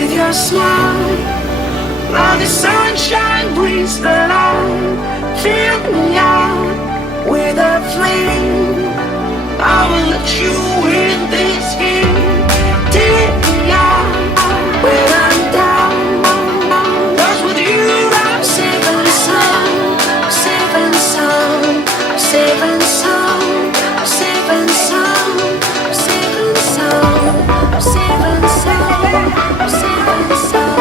with your smile. While the sunshine brings the light, fill me out with a flame. I will let you in this game. Take me out when I'm down. 'Cause with you I'm safe and sound, safe and sound, safe and sound, safe and sound, safe and sound, safe and sound, safe and sound.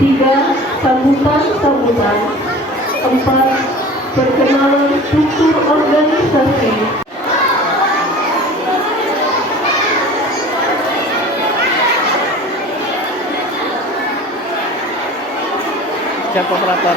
3. Sambutan-sambutan. 4. Perkenalan struktur organisasi. Siapa operator?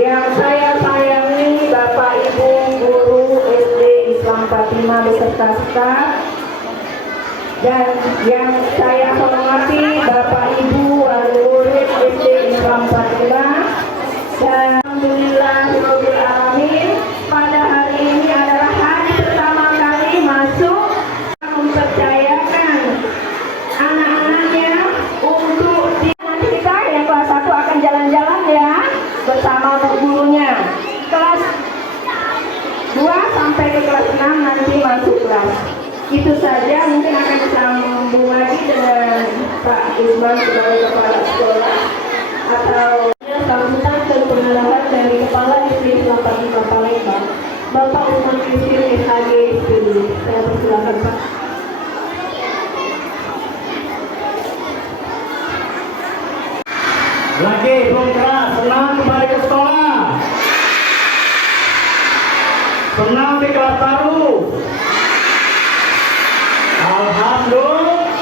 Yang saya sayangi Bapak Ibu Guru SD Islam Fatimah beserta staf, dan yang saya hormati Bapak Ibu wali murid SD Islam Fatimah, dan alhamdulillahirabbil alamin, pada hari ini adalah hari pertama kali masuk mempercayakan anak-anaknya untuk nanti kita yang kelas 1 akan jalan-jalan ya bersama gurunya. Kelas 2 sampai ke kelas 6 nanti masuk kelas. Itu saja, mungkin akan disambung lagi dengan Pak Isman sebagai kepala sekolah atau sambutan dan pengenalan dari Kepala SD Islam Fatimah Palembang, Bapak Usman Yusir SHG SPD. Saya persilakan Pak. Lagi belum keras, senang kembali ke sekolah. Senang di kelas baru. Alhamdulillah.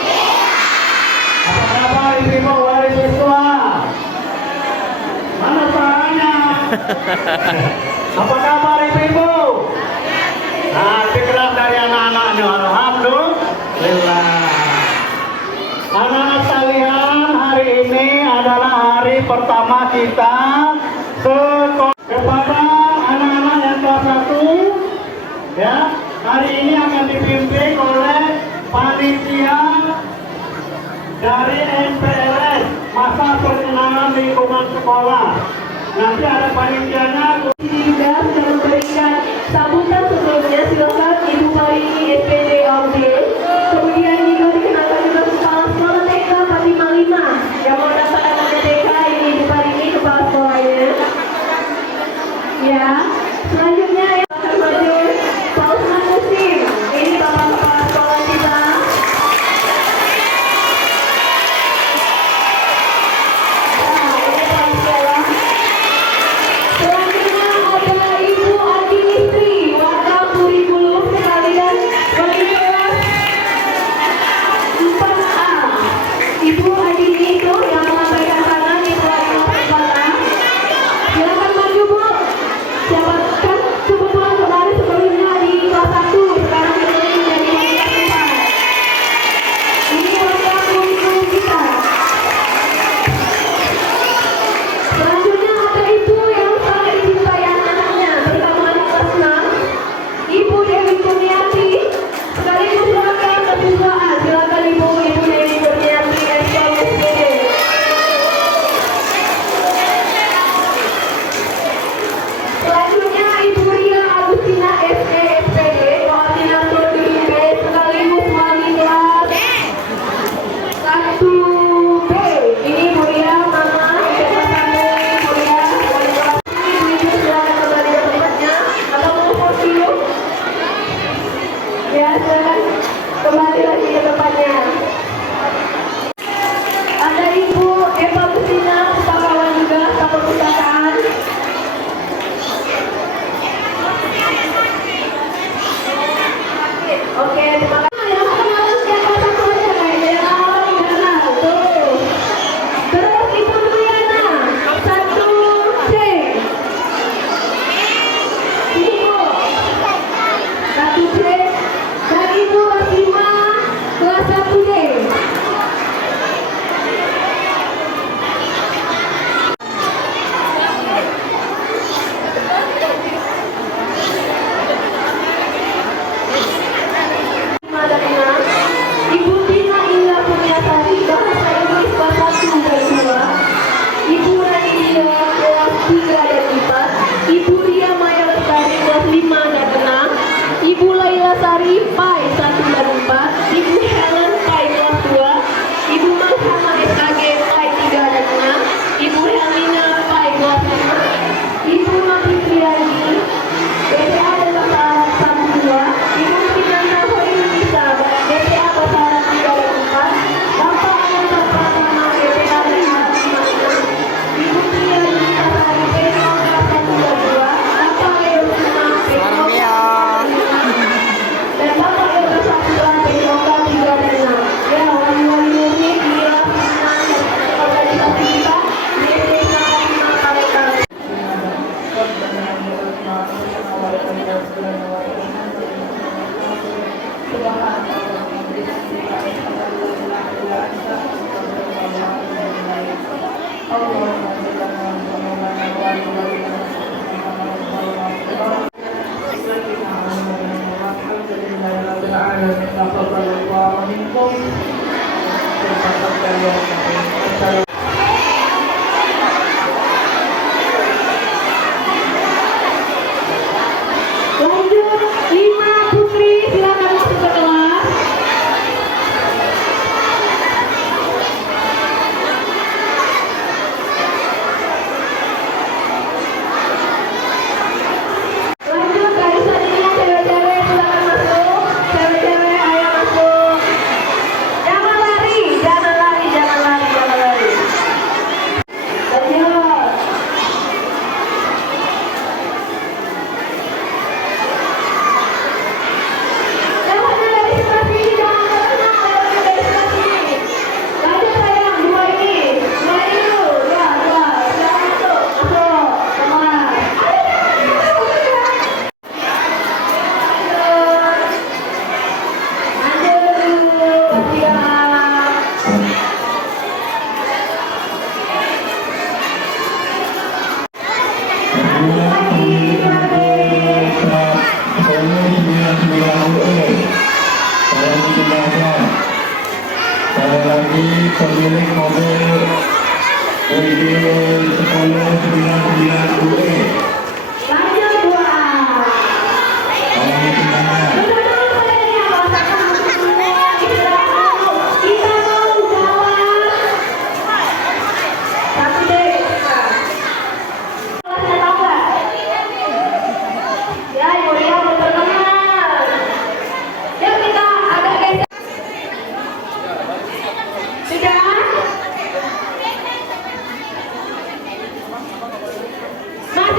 Apa kabar ibu wali siswa? Mana suaranya? Apa kabar ibu? Nah, keras dari anak-anaknya. Alhamdulillah. Anak-anak sekalian, hari ini adalah hari pertama kita sekolah. Kepada anak-anak yang kelas 1, ya, hari ini akan dipimpin oleh panitia dari MPLS, masa perkenalan lingkungan sekolah. Nanti ada panitianya. Juga sudah memberikan sambutan sebelumnya, silakan Ibu Marini SPD AUD. Kemudian juga dikenalkan juga Kepala Sekolah TK Fatimah 5 yang mau dapat anaknya TK, ini Ibu Marini kepala sekolahnya. Ya, selanjutnya yang akan maju Pak Usman Muslim. Ini Bapak Kepala Sekolah kita. Selanjutnya ada Ibu Administri, Wakil Kurikulum sekalian bagi kelas 4A. Ibu Adini itu yang mengabaikan tangan di kelas 4A. Silakan maju Bu. Siapkan Lanjut, 5 putri silakan masuk ke kelas. Lanjut, dari selanjutnya cewek-cewek silakan masuk. Cewek-cewek ayo masuk. Jangan lari, jangan lari, jangan lari, jangan lari. Lanjut. Lewatnya dari sebelah sini, jangan tenang, lewatnya dari sebelah sini. Lanjut sayang, dua ini dulu, dua, silakan masuk, semua. Lanjut dulu, siap. Saya lagi pemilik mobil mobil sekolah 99 UE. Lanjut dua. Kalau ini gimana? Masih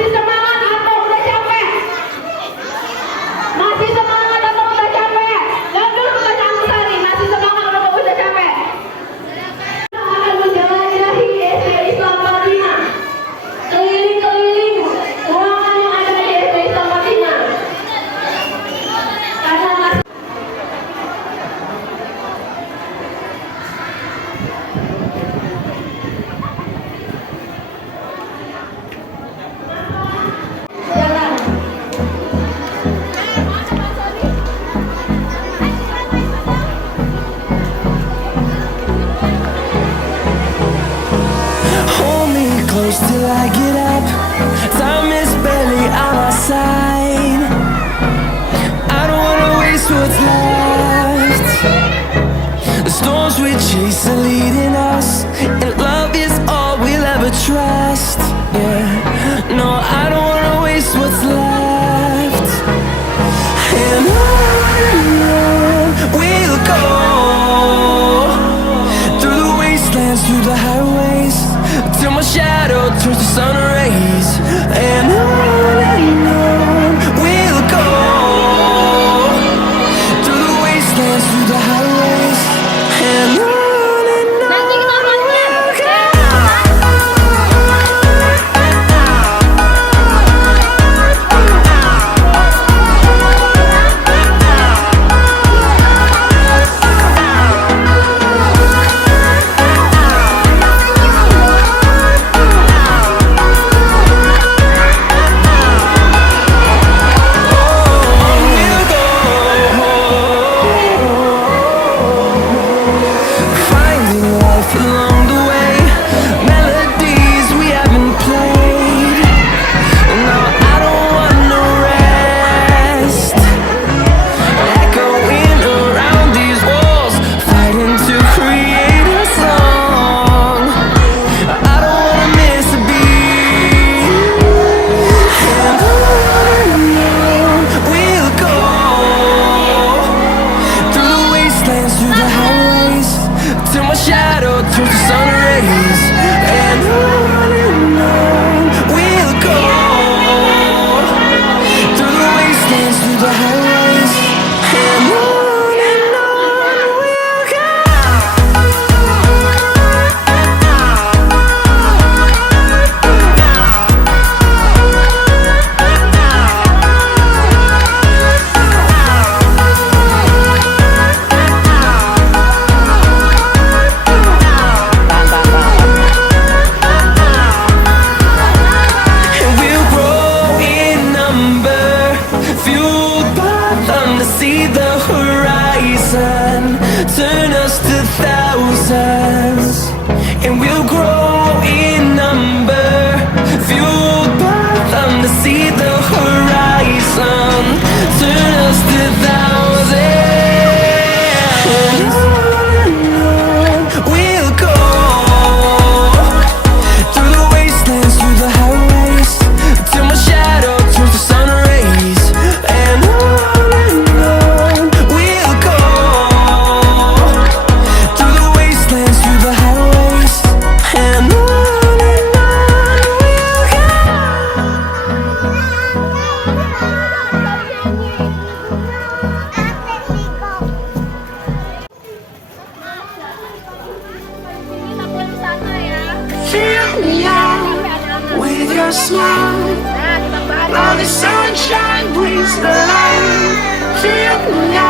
breathes the light. Fill me